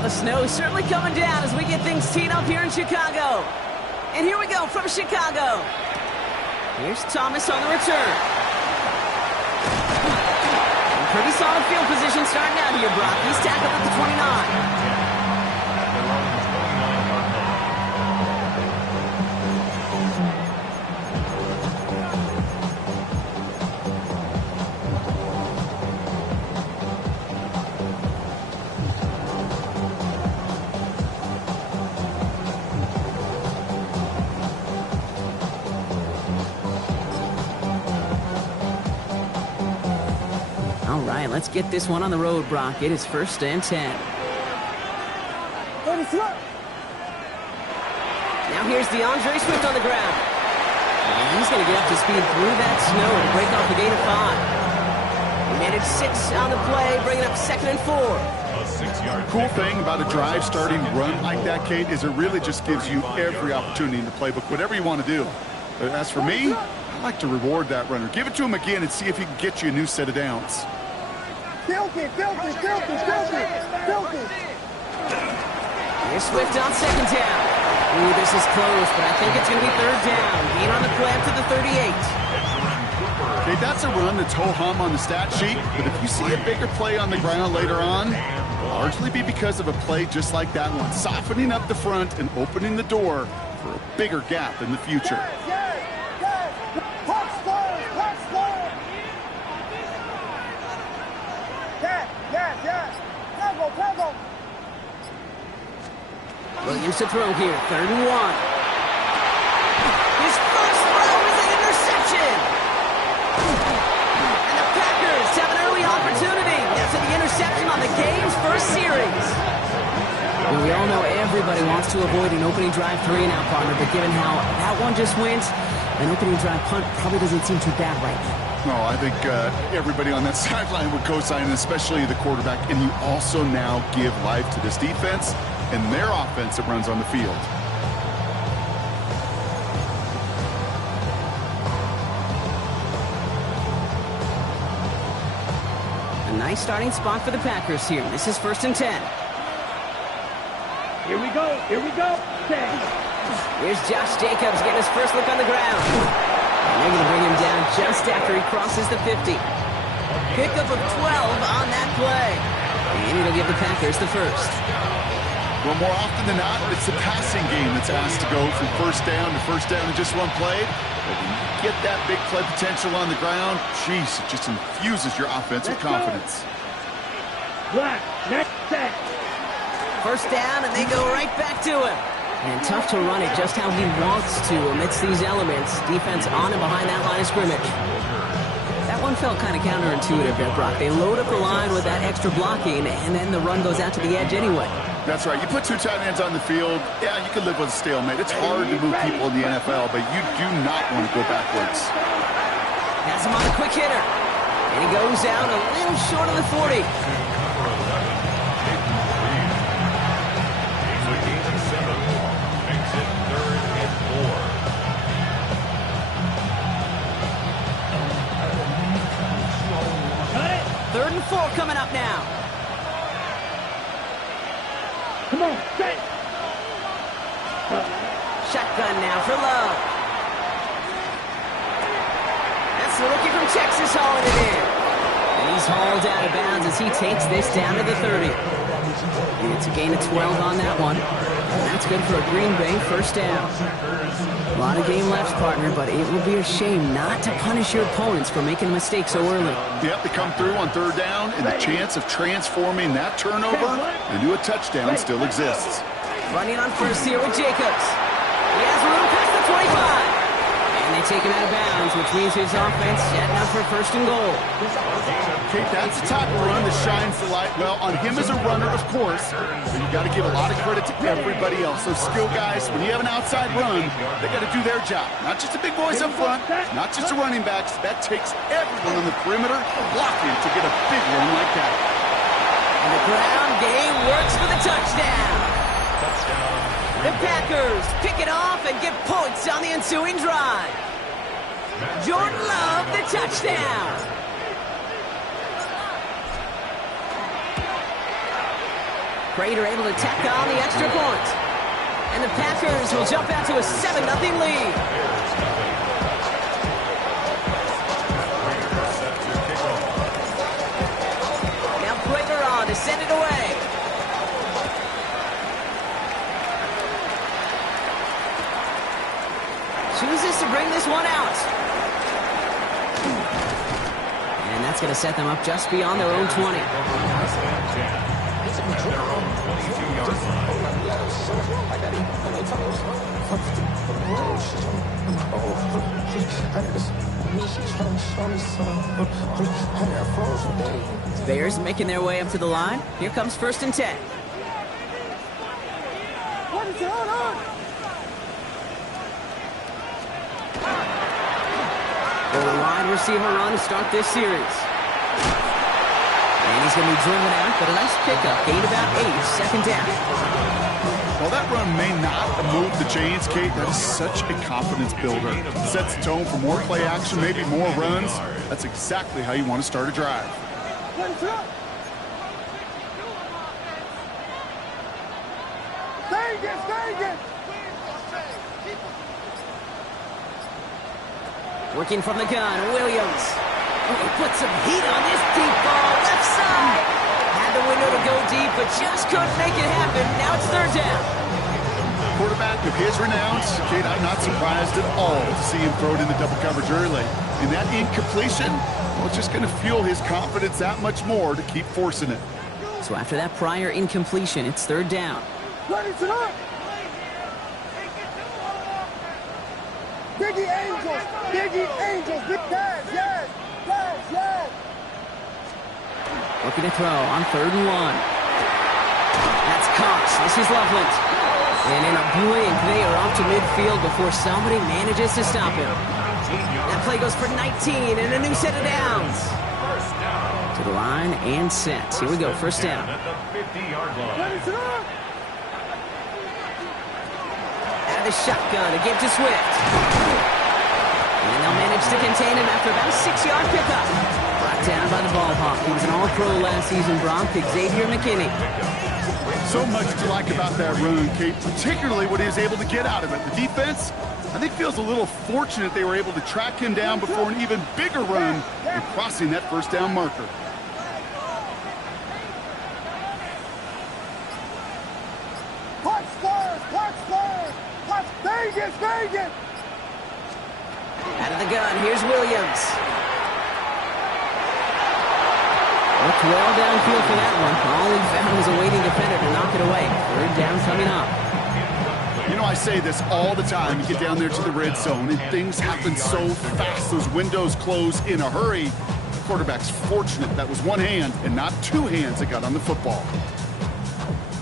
Now the snow is certainly coming down as we get things teed up here in Chicago. And here we go from Chicago. Here's Thomas on the return. And pretty solid field position starting out here, Brock. He's tackled at the 29. All right, let's get this one on the road, Brock. It is 1st and 10. Now here's DeAndre Swift on the ground. And he's going to get up to speed through that snow to break off the gain of 5. He made it 6 on the play, bringing up 2nd and 4. The cool thing about a drive starting run like that, Kate, is it really just gives you every opportunity in the playbook, whatever you want to do. But as for me, I like to reward that runner. Give it to him again and see if he can get you a new set of downs. Filthy. Here's Swift on 2nd down. Ooh, this is close, but I think it's going to be 3rd down. Gain on the play up to the 38. Okay, that's a run that's ho-hum on the stat sheet, but if you see a bigger play on the ground later on, largely be because of a play just like that one, softening up the front and opening the door for a bigger gap in the future. Williams to throw here, 3rd and 1. His first throw is an interception. And the Packers have an early opportunity. That's the interception on the game's first series. Well, we all know everybody wants to avoid an opening drive 3-and-out, partner, but given how that one just went, an opening drive punt probably doesn't seem too bad right now. No, I think everybody on that sideline would co-sign, especially the quarterback, and you also now give life to this defense and their offense that runs on the field. A nice starting spot for the Packers here. This is 1st and 10. Here we go. 10. Here's Josh Jacobs getting his first look on the ground. And they're going to bring him down just after he crosses the 50. Pickup of 12 on that play. And it'll give the Packers the first. Well, more often than not, it's the passing game that's asked to go from 1st down to 1st down in just one play. But when you get that big play potential on the ground, geez, it just infuses your offense with confidence. Black, next set. 1st down, and they go right back to him. And tough to run it just how he wants to amidst these elements. Defense on and behind that line of scrimmage. That one felt kind of counterintuitive there, Brock. They load up the line with that extra blocking, and then the run goes out to the edge anyway. That's right. You put 2 tight ends on the field, yeah, you can live with a stalemate. It's hard to move people in the NFL, but you do not want to go backwards. Has him on a quick hitter. And he goes out a little short of the 40. Third and 4 coming up now. Come on, set. Shotgun now for Love. That's the rookie from Texas hauling it in. And he's hauled out of bounds as he takes this down to the 30. And it's a gain of 12 on that one. And that's good for a Green Bay 1st down. A lot of game left, partner, but it will be a shame not to punish your opponents for making a mistake so early. Yep, they come through on 3rd down, and the chance of transforming that turnover into a touchdown still exists. Running on 1st here with Jacobs. He has room past the 25. And they take him out of bounds, which means his offense setting up for 1st and goal. Okay, that's the type of run that shines the light. Well, on him as a runner, of course, but you got to give a lot of credit to everybody else. Those skill guys, when you have an outside run, they got to do their job. Not just the big boys up front, not just the running backs. That takes everyone on the perimeter blocking to get a big run like that. And the ground game works for the touchdown. The Packers pick it off and get points on the ensuing drive. Jordan Love, the touchdown. Prater able to tack on the extra point. And the Packers will jump out to a 7-0 lead. Now Prater on to send it away. Chooses to bring this one out. And that's going to set them up just beyond their own 20. Bears making their way up to the line. Here comes 1st and 10. For the wide receiver run to start this series. And he's going to be driven out, but a nice pickup. Gain about 8, 2nd down. Well, that run may not move the chains, Kate. That is such a confidence builder. Sets the tone for more play action, maybe more runs. That's exactly how you want to start a drive. Working from the gun, Williams. Oh, he put some heat on this deep ball, left side. Had the window to go deep, but just couldn't make it happen. Now it's 3rd down. Quarterback of his renown, Kate, I'm not surprised at all to see him throw it into double coverage early. And that incompletion, well, it's just going to fuel his confidence that much more to keep forcing it. So after that prior incompletion, it's 3rd down. Biggie Angels, big pass, yes. Looking to throw on 3rd and 1. That's Cox. This is Loveland. And in a blink, they are off to midfield before somebody manages to stop him. That play goes for 19 and a new set of downs. To the line and set. Here we go, 1st down. Out of the shotgun, a give to Swift. And they'll manage to contain him after about a 6-yard pickup. Brought down by the ball hawk. He was an all-pro last season, Bronc, Xavier McKinney. So much to like about that run, Kate, particularly what he was able to get out of it. The defense, I think, feels a little fortunate they were able to track him down before an even bigger run and crossing that 1st down marker. Vegas! Out of the gun, here's Williams. Looked well downfield for that one. All he found was a waiting defender to knock it away. 3rd down coming up. You know, I say this all the time. You get down there to the red zone, and things happen so fast. Those windows close in a hurry. The quarterback's fortunate that was one hand and not 2 hands that got on the football.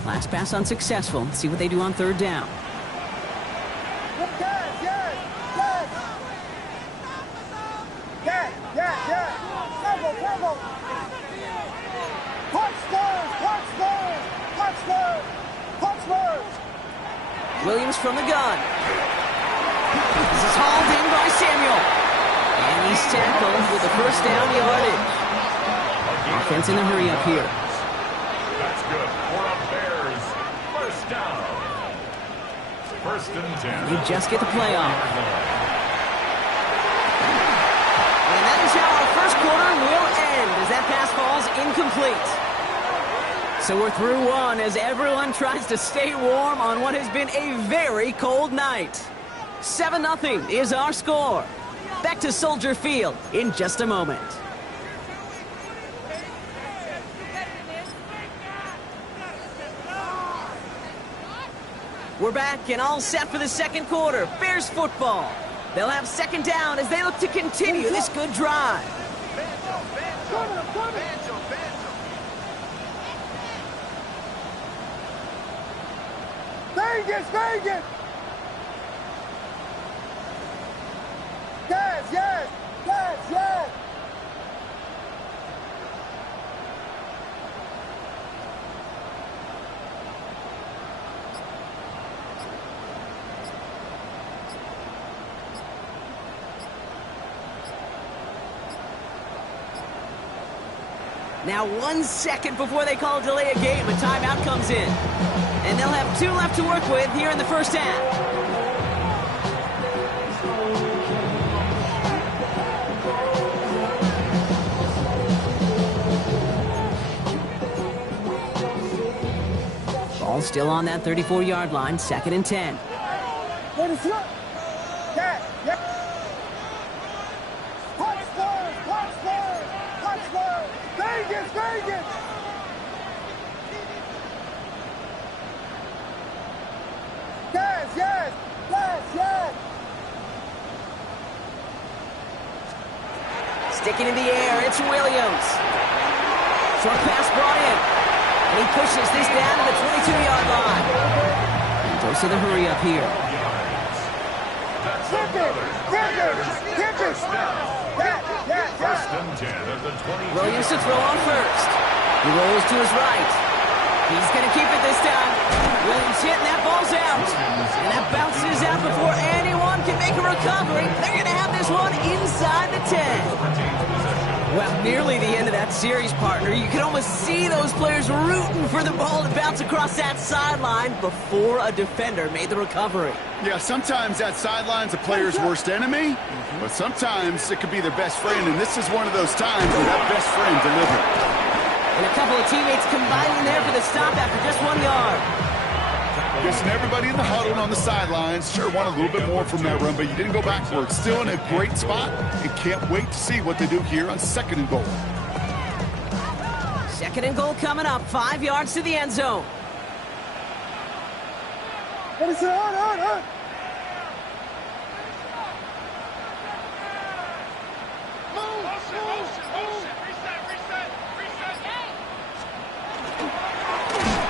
Last pass unsuccessful. Let's see what they do on 3rd down. Williams from the gun. This is hauled in by Samuel. And he's tackled with the 1st down yardage. Offense in a hurry up here. That's good for a Bears 1st down. 1st and 10. You just get the play off. And that is how our 1st quarter will end as that pass falls incomplete. So we're through one as everyone tries to stay warm on what has been a very cold night. 7-0 is our score. Back to Soldier Field in just a moment. We're back and all set for the 2nd quarter. Bears football. They'll have 2nd down as they look to continue this good drive. Vegas! Yes! Now 1 second before they call a delay of game, a timeout comes in. And they'll have 2 left to work with here in the first half. Ball still on that 34-yard line, 2nd and 10. Let us look. Yeah. Touchdown. Vegas. Yes. Sticking in the air, it's Williams. Short pass brought in. And he pushes this down to the 22-yard line. And goes to the hurry up here. Tip it. First and 10 at the 22. Williams to throw on first. He rolls to his right. He's going to keep it this time. Williams hit, and that ball's out. And that bounces out before anyone can make a recovery. They're going to have this one inside the 10. Well, nearly the end of that series, partner. You can almost see those players rooting for the ball to bounce across that sideline before a defender made the recovery. Yeah, sometimes that sideline's a player's worst enemy, but sometimes it could be their best friend, and this is one of those times where that best friend delivered. And a couple of teammates combining there for the stop after just 1 yard. Guessing everybody in the huddle and on the sidelines sure wanted a little bit more from that run, but you didn't go backwards. Still in a great spot, and can't wait to see what they do here on 2nd and goal. 2nd and goal coming up, 5 yards to the end zone. Let us on.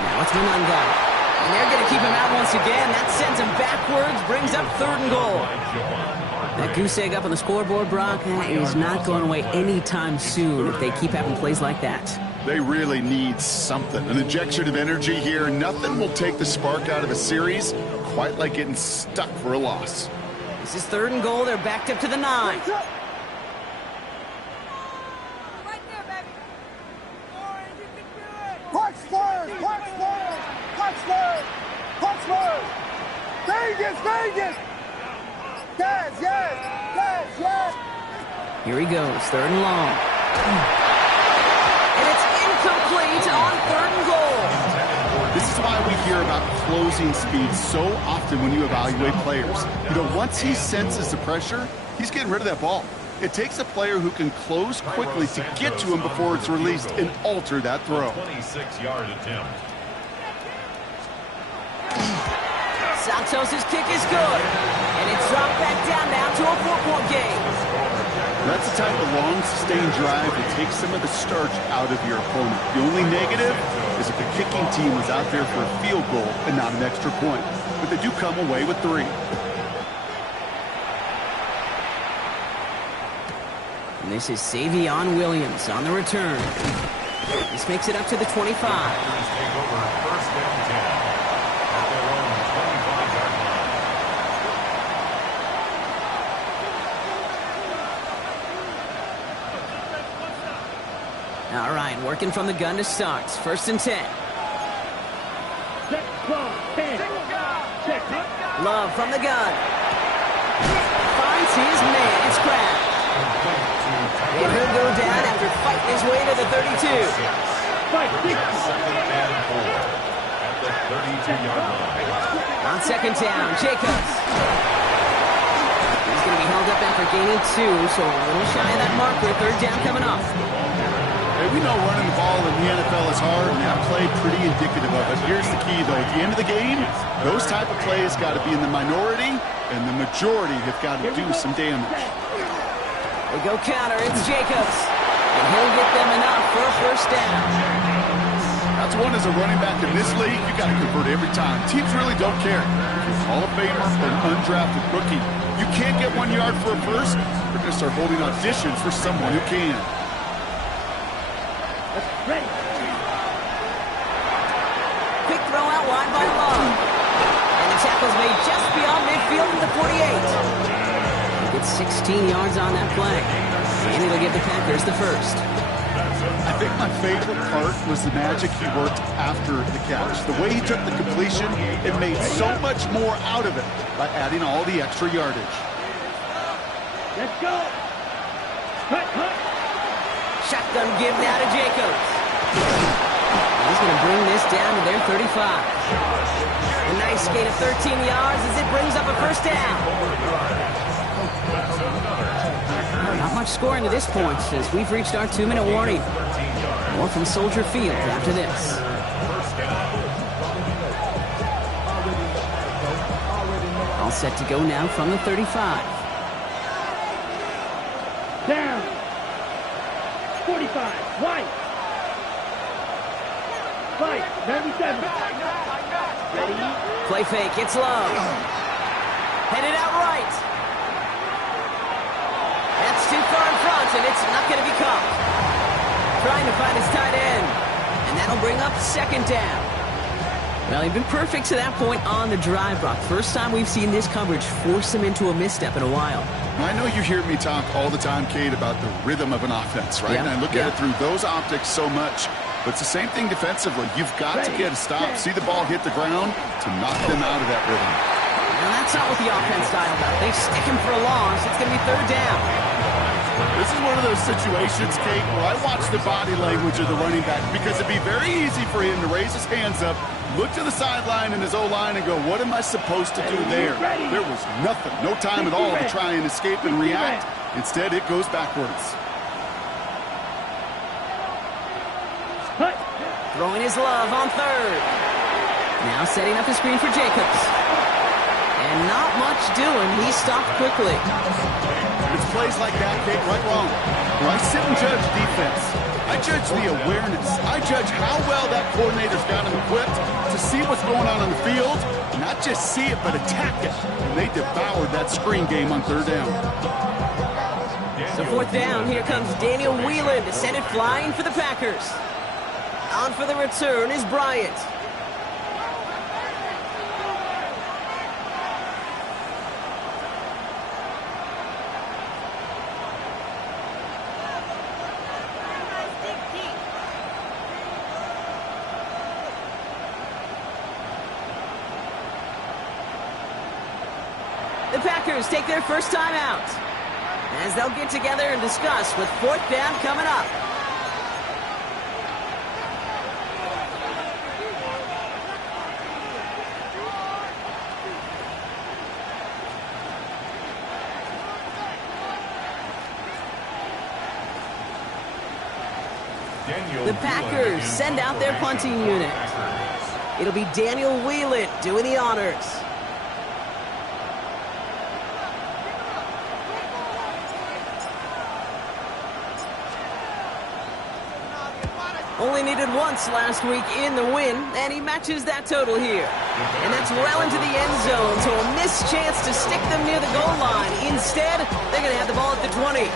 Now it's Menunga. And they're going to keep him out once again. That sends him backwards, brings up 3rd and goal. That goose egg up on the scoreboard, Brock, that is not going away anytime soon if they keep having plays like that. They really need something. An injection of energy here. Nothing will take the spark out of a series quite like getting stuck for a loss. This is 3rd and goal. They're backed up to the 9. Touchdown. Vegas. Yes. Here he goes, 3rd and long. And it's incomplete on 3rd and goal. This is why we hear about closing speed so often when you evaluate players. Once he senses the pressure, he's getting rid of that ball. It takes a player who can close quickly to get to him before it's released and alter that throw. 26-yard attempt. Santos' kick is good. And it's dropped back down now to a 4-point game. That's the type of long, sustained drive that takes some of the starch out of your opponent. The only negative is if the kicking team was out there for a field goal and not an extra point. But they do come away with 3. And this is Savion Williams on the return. This makes it up to the 25. Take over 1st and 10 at their own 25-yard line. All right, working from the gun to start. 1st and 10. Love from the gun. Finds his man. It's Crab. And he'll go down after fighting his way to the 32. 2nd and 4 at the 32-yard line. On 2nd down, Jacobs. He's going to be held up after gaining 2, so a little shy of that marker. 3rd down coming up. Hey, we know running the ball in the NFL is hard, and that play pretty indicative of it. Here's the key, though. At the end of the game, those type of plays got to be in the minority, and the majority have got to do some damage. They go counter, it's Jacobs. And he'll get them enough for a 1st down. That's one as a running back in this league, you got to convert every time. Teams really don't care. If you're a Hall of Famer or an undrafted rookie, you can't get 1 yard for a first, you're going to start holding auditions for someone who can. Quick throw out wide by Love. And the tackle's made just beyond midfield at the 48. He gets 16 yards on that play. And it'll give the Packers the 1st. I think my favorite part was the magic he worked after the catch. The way he took the completion, it made so much more out of it by adding all the extra yardage. Let's go. Shotgun give now to Jacobs. He's going to bring this down to their 35. A nice gain of 13 yards as it brings up a first down. Not much scoring to this point as we've reached our 2-minute warning. More from Soldier Field after this. All set to go now from the 35. Down. 45. White. Fight. 97. Ready? Play fake. It's low. Headed out right. That's too far in front, and it's not going to be caught. Trying to find his tight end. And that'll bring up second down. Well, he'd been perfect to that point on the drive, Brock. First time we've seen this coverage force him into a misstep in a while. I know you hear me talk all the time, Kate, about the rhythm of an offense, right? Yeah, And I look at it through those optics so much. But it's the same thing defensively. You've got to get a stop, see the ball hit the ground to knock them out of that rhythm. Now, that's not what the offense style about. They stick him for a loss. It's going to be third down. This is one of those situations, Kate, where I watch the body language of the running back because it'd be very easy for him to raise his hands up, look to the sideline in his O-line and go, what am I supposed to do there? There was nothing, no time at all to try and escape and react. Instead, it goes backwards. Throwing his love on third. Now setting up the screen for Jacobs. And not much doing. He stopped quickly. It's plays like that, Kate, right wrong. Where I sit and judge defense. I judge the awareness. I judge how well that coordinator's got him equipped to see what's going on the field. Not just see it, but attack it. And they devoured that screen game on third down. So fourth down, here comes Daniel Whelan to send it flying for the Packers. On for the return is Bryant. The Packers take their first time out as they'll get together and discuss with fourth down coming up. The Packers send out their punting unit. It'll be Daniel Whelan doing the honors. Only needed once last week in the win, and he matches that total here. And that's well into the end zone, so a missed chance to stick them near the goal line. Instead, they're going to have the ball at the 20.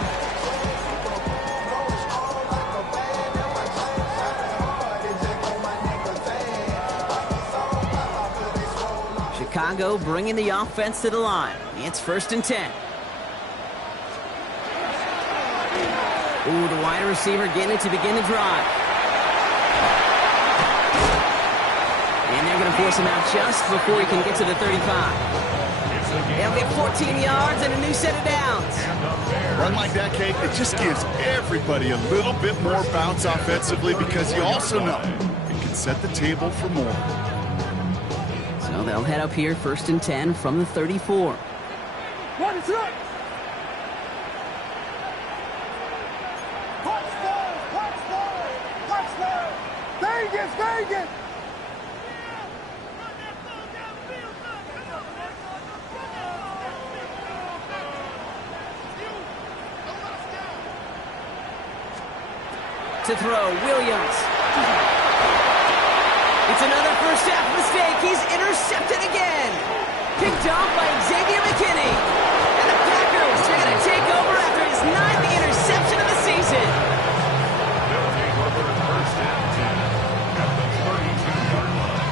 Chicago bringing the offense to the line. It's first and 10. Ooh, the wide receiver getting it to begin the drive. And they're going to force him out just before he can get to the 35. They'll get 14 yards and a new set of downs. Run like that, Kate, it just gives everybody a little bit more bounce offensively because you also know it can set the table for more. So they'll head up here first and 10 from the 34. What is up? Touchdown! Vegas, Vegas! To throw, Williams. It's another first half mistake. He's intercepted again. Picked off by Xavier McKinney. And the Packers are going to take over after his 9th interception of the season. They'll take over first and 10 at the 32-yard line.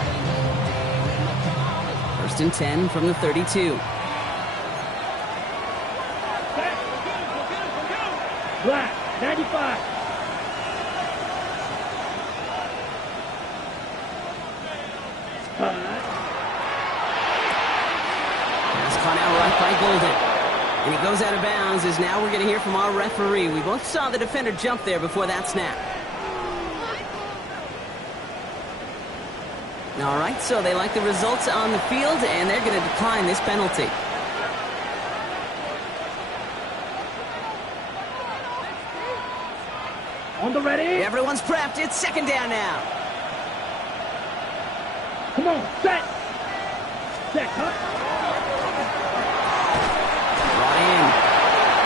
First and 10 from the 32. Black, 95. by Golden. And he goes out of bounds as now we're going to hear from our referee. We both saw the defender jump there before that snap. All right, so they like the results on the field, and they're going to decline this penalty. On the ready. Everyone's prepped. It's second down now. Come on, set. Set, cut. Brought in.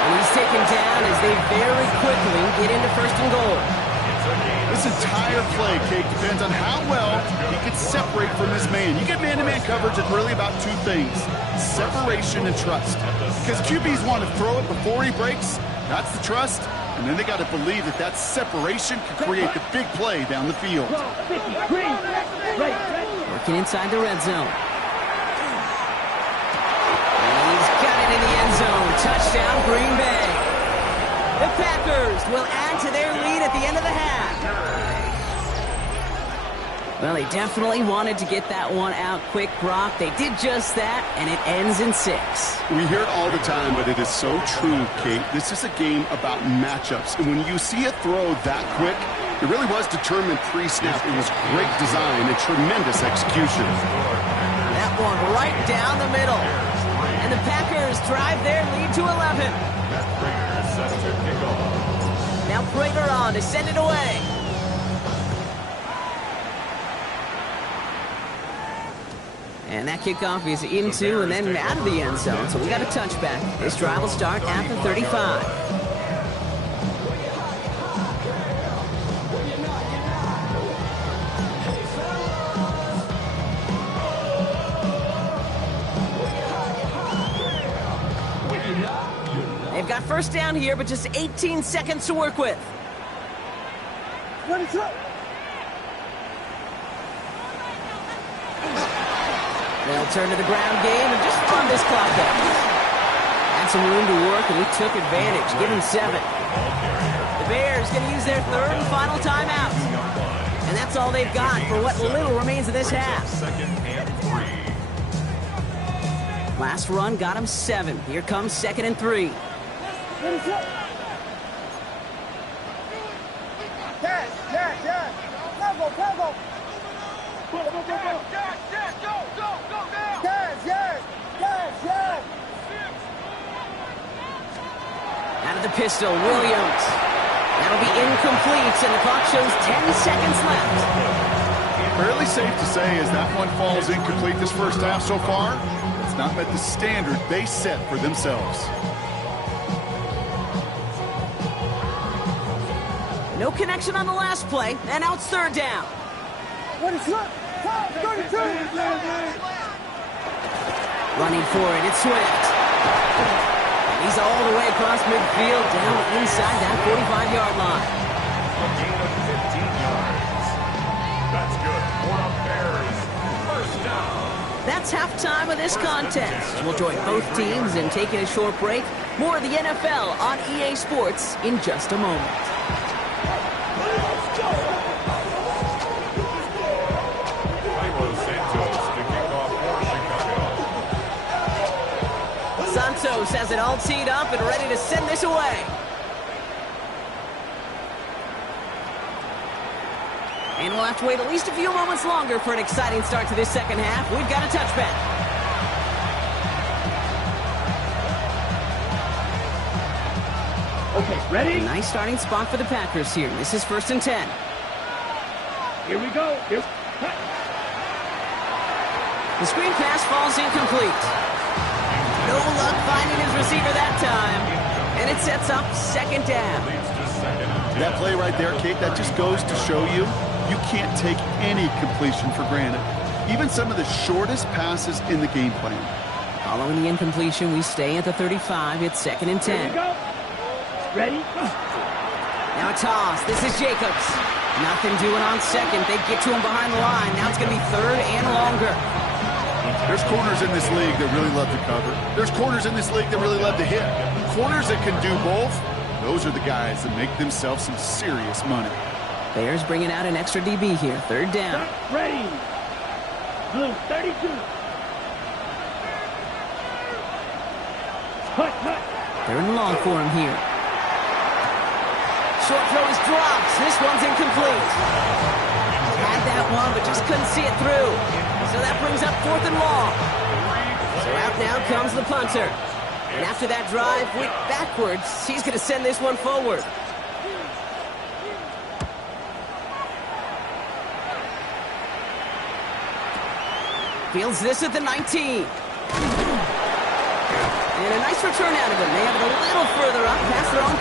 And he's taken down as they very quickly get into first and goal. This entire play, Kate, depends on how well he can separate from his man. You get man-to-man coverage, it's really about two things, separation and trust. Because QBs want to throw it before he breaks, that's the trust, and then they got to believe that that separation can create the big play down the field. Working inside the red zone. And he's got it in the end zone. Touchdown, Green Bay. The Packers will add to their lead at the end of the half. Well, they definitely wanted to get that one out quick, Brock. They did just that, and it ends in 6. We hear it all the time, but it is so true, Kate. This is a game about matchups. And when you see a throw that quick, it really was determined pre-snap. It was great design and tremendous execution. That one right down the middle. And the Packers drive their lead to 11. Now Prater on to send it away. And that kickoff is into and then out of the end zone. So we got a touchback. This drive will start at the 35. They've got first down here, but just 18 seconds to work with. What is up? They'll turn to the ground game and just run this clock out. Had some room to work, and he took advantage. Give him 7. The Bears going to use their third and final timeout. And that's all they've got for what little remains of this half. Last run got him 7. Here comes 2nd and 3. Yes. Go. Yes. Out of the pistol, Williams. That'll be incomplete, and the clock shows 10 seconds left. Fairly safe to say as that one falls incomplete this first half so far, it's not met the standard they set for themselves. No connection on the last play, and now it's third down. What is up? 32. Running for it, it's Swift. He's all the way across midfield, down inside that 45-yard line. A gain of 15 yards. That's good. For the Bears. First down. That's halftime of this contest. We'll join both teams in taking a short break. More of the NFL on EA Sports in just a moment. Santos has it all teed up and ready to send this away. And we'll have to wait at least a few moments longer for an exciting start to this second half. We've got a touchback. Okay, ready? A nice starting spot for the Packers here. This is 1st and 10. Here we go. The screen pass falls incomplete. No luck finding his receiver that time. And it sets up 2nd down. That play right there, Kate, that just goes to show you can't take any completion for granted. Even some of the shortest passes in the game plan. Following the incompletion, we stay at the 35. It's 2nd and 10. Here we go. Ready? Now a toss. This is Jacobs. Nothing doing on 2nd. They get to him behind the line. Now it's going to be 3rd and longer. There's corners in this league that really love to cover. There's corners in this league that really love to hit. Corners that can do both, those are the guys that make themselves some serious money. Bears bringing out an extra DB here. 3rd down. Ready. Blue 32. Third and long for him here. Short throw is dropped. This one's incomplete. Had that one, but just couldn't see it through. So that brings up 4th and long. So out now comes the punter. And after that drive went backwards, he's going to send this one forward. Fields this at the 19. And a nice return out of him. They have it a little further up past their own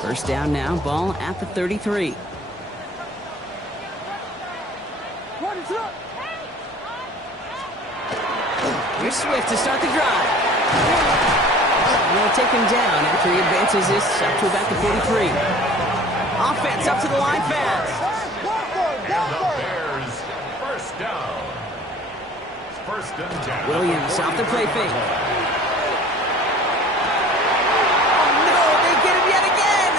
30. First down now, ball at the 33. Here's Swift to start the drive. They'll take him down after he advances this up to about the 43. Offense up to the line fast. And the Bears, first down. First and 10. Williams off the play fake. No, they get him yet again.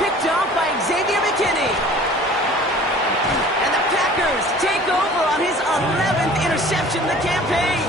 Picked off by Xavier McKinney. And the Packers take over on his 11th interception of the campaign.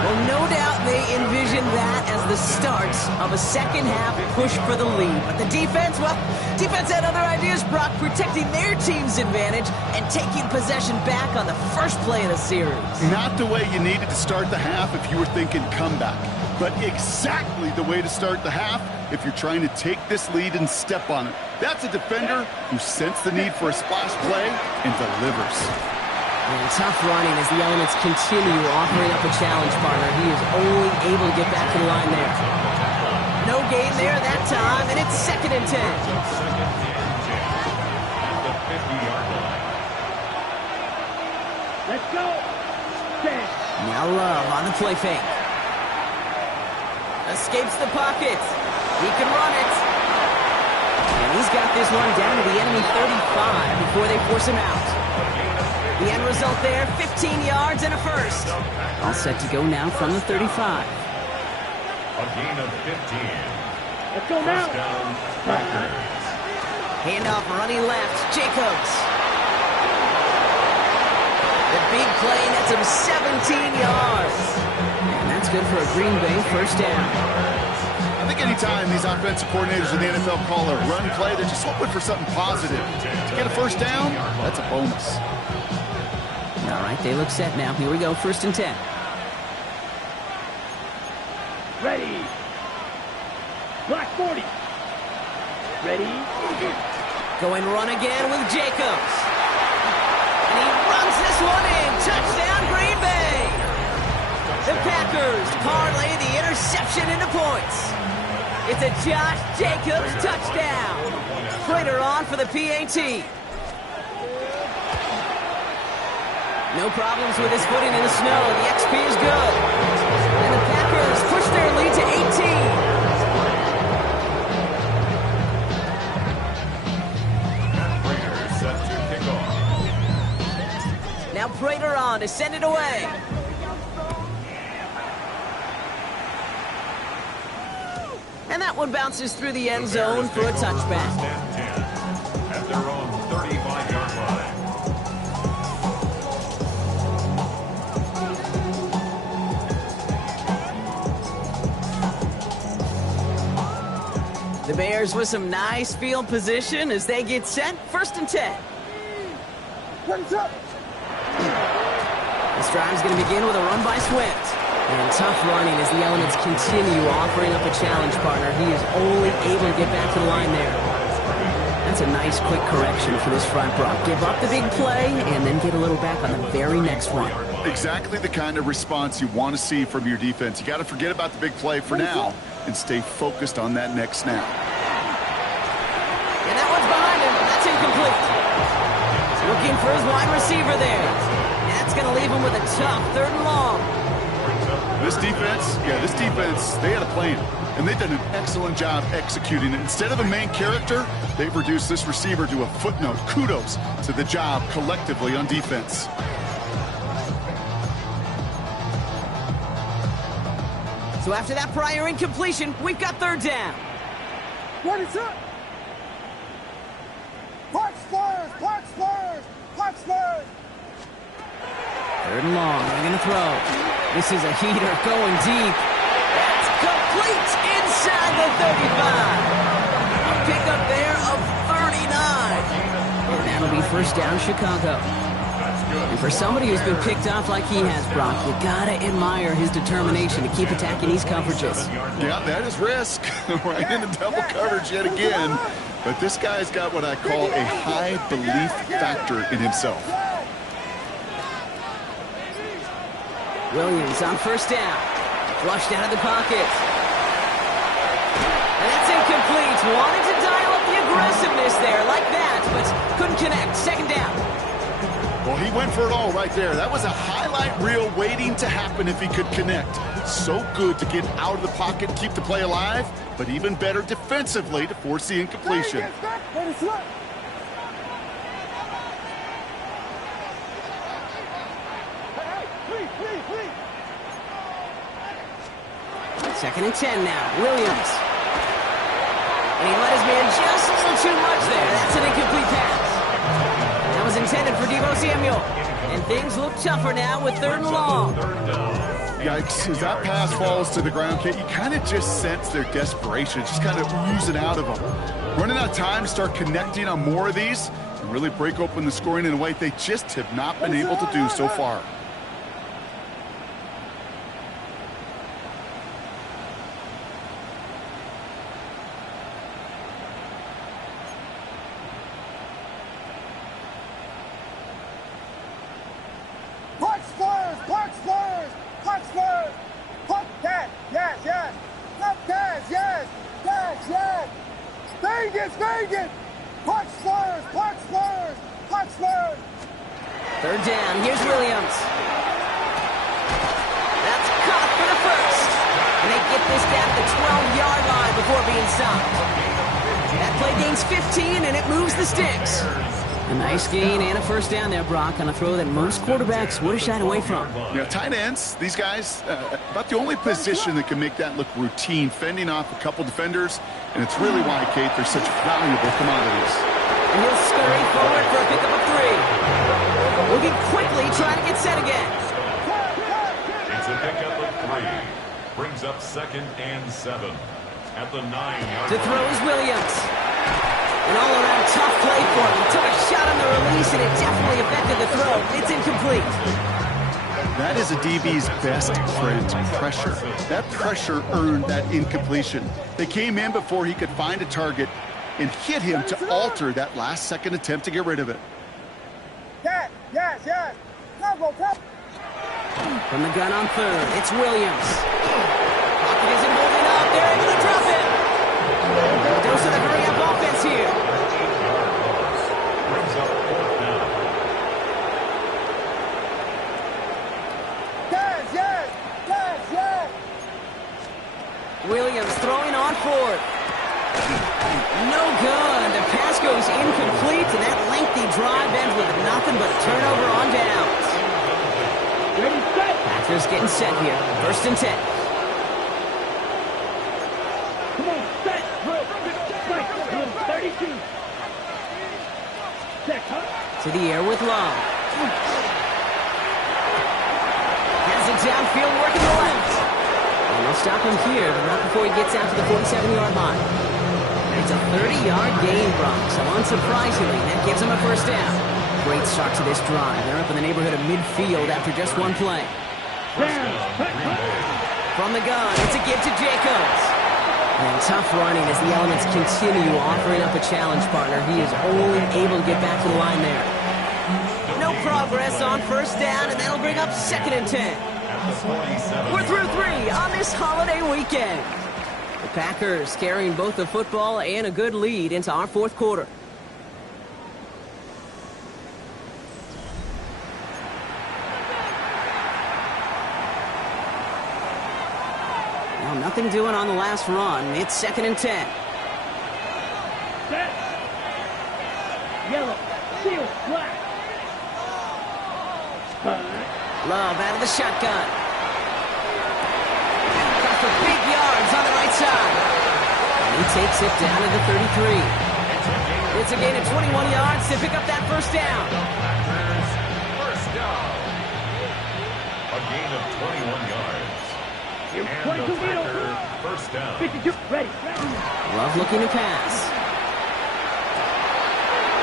Well, no doubt they envisioned that as the start of a second-half push for the lead. But the defense, well, defense had other ideas, Brock, protecting their team's advantage and taking possession back on the first play of the series. Not the way you needed to start the half if you were thinking comeback, but exactly the way to start the half if you're trying to take this lead and step on it. That's a defender who sensed the need for a splash play and delivers. And tough running as the elements continue offering up a challenge partner. He is only able to get back to the line there. No gain there that time, and it's 2nd and 10. Let's go. Now Love on the play fake. Escapes the pocket. He can run it. And he's got this one down to the enemy 35 before they force him out. The end result there, 15 yards and a first. All set to go now from the 35. A gain of 15. Let's go now. First down, Packers. Handoff running left, Jacobs. The big play nets him 17 yards. And that's good for a Green Bay first down. I think anytime these offensive coordinators in the NFL call a run play, they're just hoping for something positive. To get a first down, that's a bonus. All right, they look set now. Here we go, 1st and 10. Ready. Black 40. Ready. Going run again with Jacobs. And he runs this one in. Touchdown, Green Bay. The Packers parlay the interception into points. It's a Josh Jacobs touchdown. Prater on for the PAT. No problems with his footing in the snow. The XP is good. And the Packers push their lead to 18. Prater set to kick off. Now Prater on to send it away. And that one bounces through the end zone for a touchback. First and 10 at their own 35-yard line. The Bears with some nice field position as they get set. 1st and 10. What's up? This drive is going to begin with a run by Swift. And tough running as the elements continue offering up a challenge partner. He is only able to get back to the line there. That's a nice quick correction for this front, Brock. Give up the big play and then get a little back on the very next one. Exactly the kind of response you want to see from your defense. You got to forget about the big play for now and stay focused on that next snap. And that one's behind him. That's incomplete. Looking for his wide receiver there. That's going to leave him with a tough 3rd and long. This defense, they had a plan, and they've done an excellent job executing it. Instead of a main character, they've reduced this receiver to a footnote. Kudos to the job collectively on defense. So after that prior incompletion, we've got 3rd down. What is up? Third and long. They're going to throw. This is a heater going deep. That's complete inside the 35. A pickup there of 39. And that'll be first down, Chicago. And for somebody who's been picked off like he has, Brock, you gotta admire his determination to keep attacking these coverages. Yeah, that is risk. Right into double coverage yet again. But this guy's got what I call a high belief factor in himself. Williams on first down. Flushed out of the pocket. And that's incomplete. Wanted to dial up the aggressiveness there like that, but couldn't connect. Second down. Well, he went for it all right there. That was a highlight reel waiting to happen if he could connect. So good to get out of the pocket, keep the play alive, but even better defensively to force the incompletion. Second and 10 now. Williams. And he let his man just a little too much there. That's an incomplete pass. That was intended for Deebo Samuel. And things look tougher now with third and long. Yikes, as that pass falls to the ground, Kate, you kind of just sense their desperation, just kind of oozing out of them. Running out of time to start connecting on more of these and really break open the scoring in a way they just have not been able to do so far. Third down, here's Williams. That's caught for the first. And they get this down to the 12-yard line before being stopped. That play gains 15, and it moves the sticks. A nice gain and a first down there, Brock, on a throw that most quarterbacks would have shied away from. Yeah, tight ends, these guys, about the only position that can make that look routine, fending off a couple defenders, and it's really why, Kate, they're such valuable commodities. And he'll scurry forward for a pickup of 3. Moving quickly, trying to get set again. It's a pickup of 3. Brings up 2nd and 7. At the 9-yard line. To throw is Williams. An all-around tough play for him. He took a shot on the release, and it definitely affected the throw. It's incomplete. That is a DB's best friend, pressure. That pressure earned that incompletion. They came in before he could find a target and hit him to alter that last-second attempt to get rid of it. Yes. From the gun on third, it's Williams. Pocket isn't holding up. They're able to drop it. Dose of the hurry-up offense here. Brings up 4th down. Yes. Williams throwing on fourth. No good. The pass goes incomplete, and that lengthy drive ends with nothing but a turnover on downs. Ready, set. Packers getting set here. First and 10. Come on, set. Right, 32. Set, huh? To the air with Long. Has it downfield, working the left. And they'll stop him here, but not before he gets out to the 47-yard line. It's a 30-yard gain, Brock, so unsurprisingly, that gives him a first down. Great start to this drive. They're up in the neighborhood of midfield after just one play. From the gun, it's a give to Jacobs. And tough running as the elements continue offering up a challenge partner. He is only able to get back to the line there. No progress on first down, and that'll bring up 2nd and 10. We're through 3 on this holiday weekend. The Packers carrying both the football and a good lead into our fourth quarter. Now nothing doing on the last run. It's 2nd and 10. Set. Yellow. Seal. Black. Love out of the shotgun. Got for big yards on the right side. And he takes it down to the 33. It's a gain of 21 yards to pick up that first down. First down. gain of 21 yards. Here, And 22 the middle. Packer first down. 52, ready. Love looking to pass.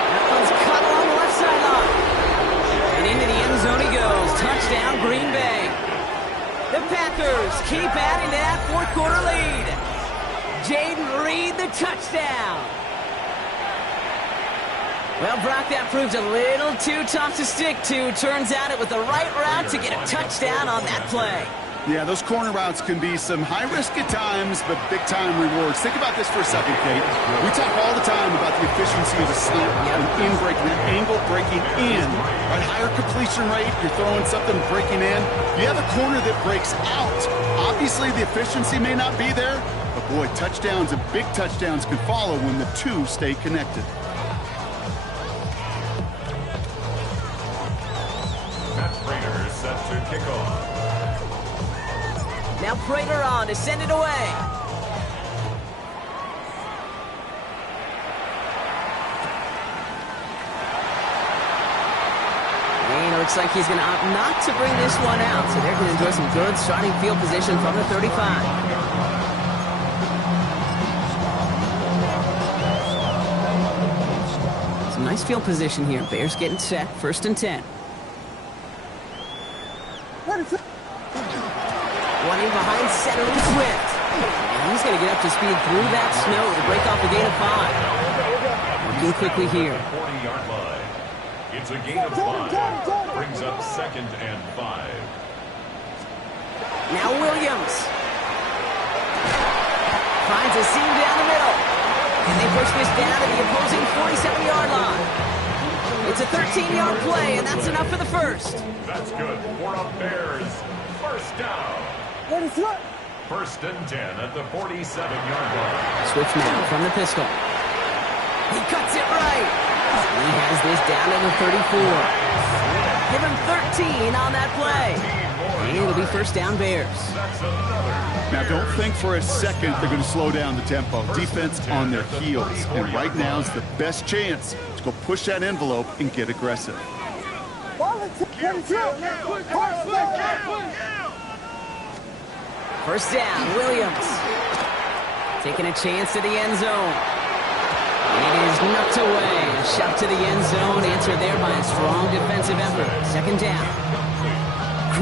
That one's cut along the left sideline. And into the end zone he goes. Touchdown, Green Bay. The Packers keep adding to that fourth quarter lead. Jaden Reed, the touchdown. Well, Brock, that proved a little too tough to stick to. Turns out it was the right route to get a touchdown on that play. Yeah, those corner routes can be some high risk at times, but big-time rewards. Think about this for a second, Kate. We talk all the time about the efficiency of a slant route and in breaking, that angle breaking in. Right, higher completion rate, you're throwing something breaking in. You have a corner that breaks out. Obviously, the efficiency may not be there, but boy, touchdowns and big touchdowns can follow when the two stay connected. Matt Prater is set to kick off. Now Prater on to send it away. And it looks like he's going to opt not to bring this one out, so they're going to enjoy some good starting field position from the 35. Some nice field position here. Bears getting set, 1st and 10. One in behind center and Swift. And he's going to get up to speed through that snow to break off a gain of 5. Working quickly here. 40-yard line. It's a gain of 5. Brings up 2nd and 5. Now Williams. Finds a seam down the middle. And they push this down to the opposing 47-yard line. It's a 13-yard play, and that's enough for the first. That's good for a Bears first down. 1st and 10 at the 47-yard line. Switch now from the pistol. He cuts it right. He has this down to the 34. Give him 13 on that play. And it'll be first down Bears. Now, don't think for a second they're going to slow down the tempo. Defense on their heels. And right now is the best chance to go push that envelope and get aggressive. First down, Williams. Taking a chance at the end zone. It is knocked away. Shot to the end zone. Answered there by a strong defensive effort. 2nd down.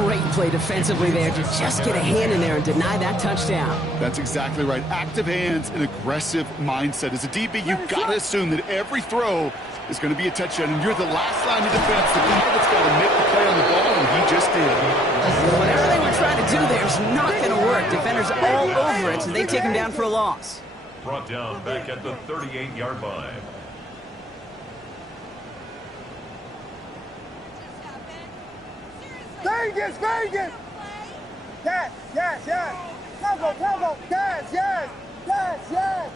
Great play defensively there to just get a hand in there and deny that touchdown. That's exactly right. Active hands and aggressive mindset. As a DB, you've got to assume that every throw is going to be a touchdown, and you're the last line of defense. The guy that's got to make the play on the ball, and he just did. Whatever they were trying to do there is not going to work. Defenders all over it, so they take him down for a loss. Brought down back at the 38-yard line. Vegas, Vegas! Yes, yes, yes! Tempo, tempo! Yes, yes! Yes, yes!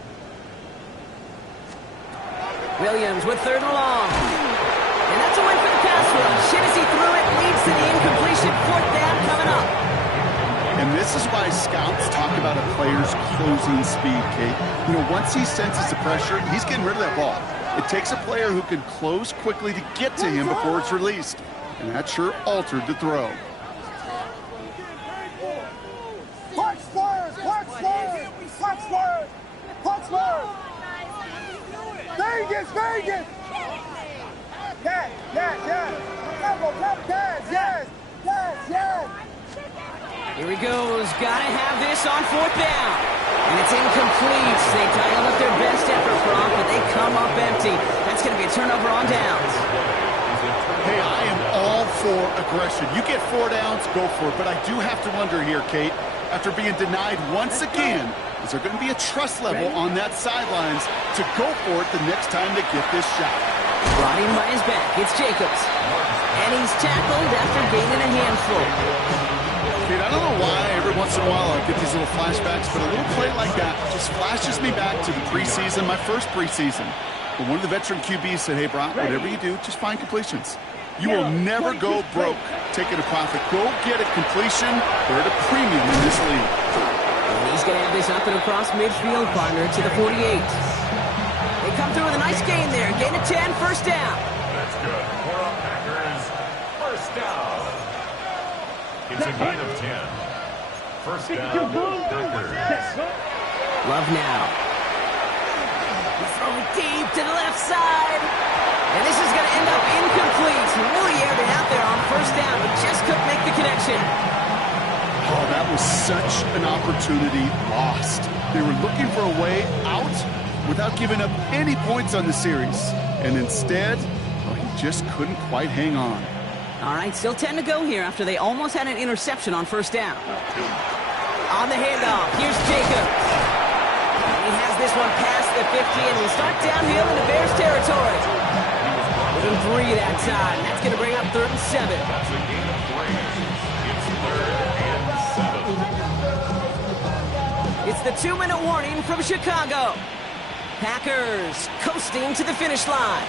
Williams with 3rd and long. And that's a win for the pass rush. Shit as he threw it, leads to the incompletion. 4th down coming up. And this is why scouts talk about a player's closing speed, Kate. You know, once he senses the pressure, he's getting rid of that ball. It takes a player who can close quickly to get to him before it's released. And that sure altered the throw. Punch first! Punch first! Punch first! Punch first! Vegas, Vegas! Yes, yes, yes! Tempo, tempo, yes, yes! Yes, yes! Here he goes. Gotta have this on 4th down. And it's incomplete. They dialed up their best effort from, but they come up empty. That's going to be a turnover on downs. Hey, I am all for aggression. You get 4 downs, go for it. But I do have to wonder here, Kate, after being denied once again, is there going to be a trust level on that sidelines to go for it the next time they get this shot? Brought in by his back. It's Jacobs. And he's tackled after gaining a handful. Kate, I don't know why every once in a while I get these little flashbacks, but a little play like that just flashes me back to the preseason, my first preseason. But one of the veteran QBs said, hey, Brock, whatever you do, just find completions. You will never go broke taking a profit. Go get a completion. They're at a premium in this league. And he's going to have this up and across midfield, partner, to the 48. They come through with a nice gain there. Gain of 10, 1st down. That's good for a Packers first down. It's a gain of 10. First down, Packers. Love now. He's throwing deep to the left side. And this is going to end up incomplete. Really aired it out there on first down, but just couldn't make the connection. Oh, that was such an opportunity lost. They were looking for a way out without giving up any points on the series. And instead, well, he just couldn't quite hang on. All right, still 10 to go here after they almost had an interception on first down. On the handoff, here's Jacobs. He has this one past the 50, and we start downhill into Bears territory. Within 3 that time. That's going to bring up 3rd and 7. That's a gain of 3. It's 3rd and 7. It's the 2-minute warning from Chicago. Packers coasting to the finish line.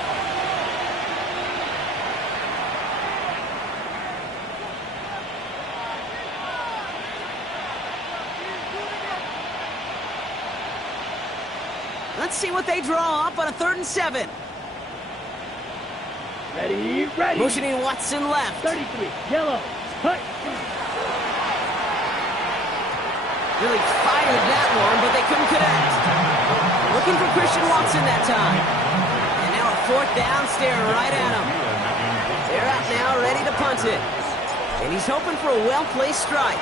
Let's see what they draw up on a 3rd and 7. Ready. Motioning Watson left. 33, yellow, cut. Really fired that one, but they couldn't connect. Looking for Christian Watson that time. And now a 4th down, staring right at him. They're out now, ready to punt it. And he's hoping for a well-placed strike.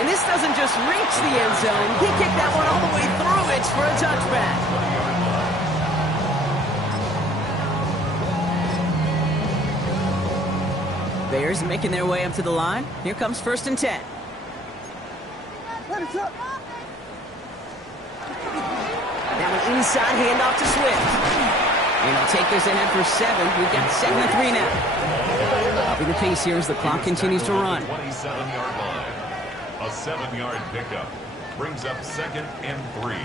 And this doesn't just reach the end zone. He kicked that one all the way through it for a touchback. Bears making their way up to the line. Here comes 1st and 10. Now an inside handoff to Swift. And he'll take this ahead for 7. We've got 2nd and 3 now. Upping the pace here as the clock continues to run. 27-yard line. A 7-yard pickup brings up 2nd and 3.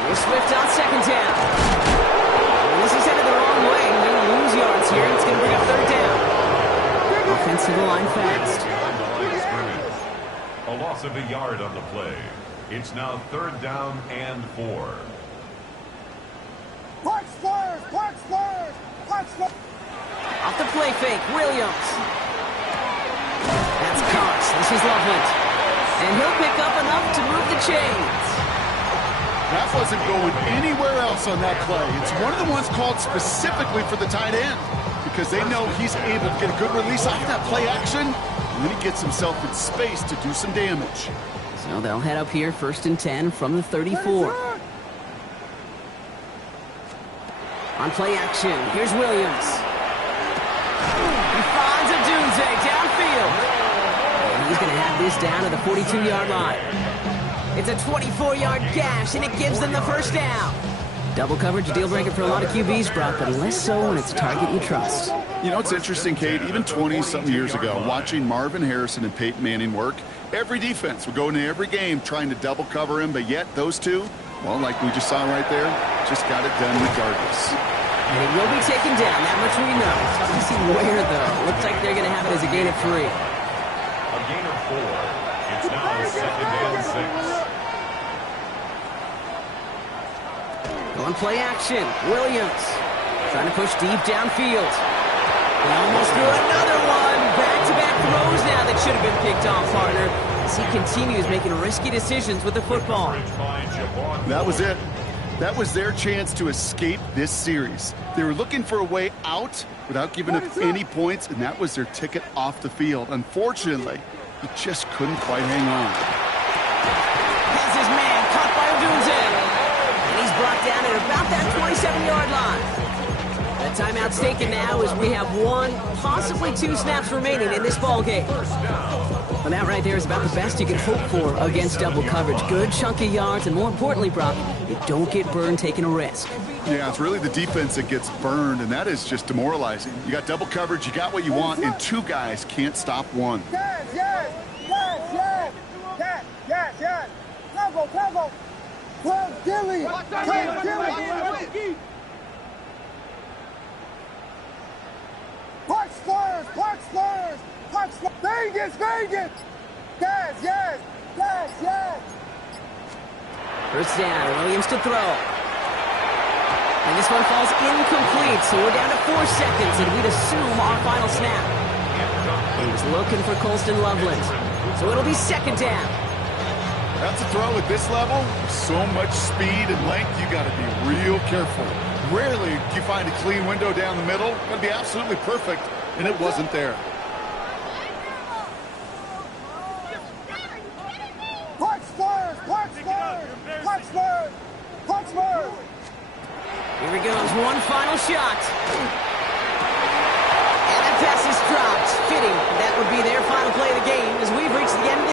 Here's Swift on 2nd down. And this is headed the wrong way. They're going to lose yards here. It's going to bring up 3rd down. Offense to the line fast. A loss of a yard on the play. It's now 3rd down and 4. Punch first. Off the play fake, Williams. That's Cox. This is Loveland. And he'll pick up enough to move the chains. That wasn't going anywhere else on that play. It's one of the ones called specifically for the tight end because they know he's able to get a good release off that play action, and then he gets himself in space to do some damage. So they'll head up here, 1st and 10 from the 34. On play action, here's Williams. He finds a Dunze downfield. And he's going to have this down to the 42-yard line. It's a 24-yard gash, and it gives them the 1st down. Double coverage, deal breaker for a lot of QBs, Brock, but less so when it's a target you trust. You know, it's interesting, Kate, even 20-something years ago, watching Marvin Harrison and Peyton Manning work, every defense would go into every game trying to double cover him, but yet those two, well, like we just saw right there, just got it done regardless. And it will be taken down, that much we know. It's tough to see where, though. Looks like they're going to have it as a gain of 3. A gain of 4. It's now 2nd and 6. On play action, Williams trying to push deep downfield. He almost threw another one. Back-to-back throws now that should have been picked off, partner, as he continues making risky decisions with the football. That was it. That was their chance to escape this series. They were looking for a way out without giving up any points, and that was their ticket off the field. Unfortunately, he just couldn't quite hang on. Has his man caught by Dunze. And he's brought down at about that 27-yard line. The timeout's taken now as we have 1, possibly 2 snaps remaining in this ballgame. And that right there is about the best you can hope for against double coverage. Good chunky yards, and more importantly, Brock, you don't get burned taking a risk. Yeah, it's really the defense that gets burned, and that is just demoralizing. You got double coverage, you got what you want, and 2 guys can't stop one. Yes. Cover. Club Dilly. Punch first. Vegas. Yes. 1st down, Williams to throw. And this one falls incomplete, so we're down to 4 seconds, and we'd assume our final snap. He was looking for Colston Loveland, so it'll be second down. That's a throw at this level. So much speed and length, you got to be real careful. Rarely do you find a clean window down the middle. Got to be absolutely perfect, and it wasn't there. Punch first! Punch first! Punch first! Punch first! Here he goes, one final shot. And that pass is dropped. Fitting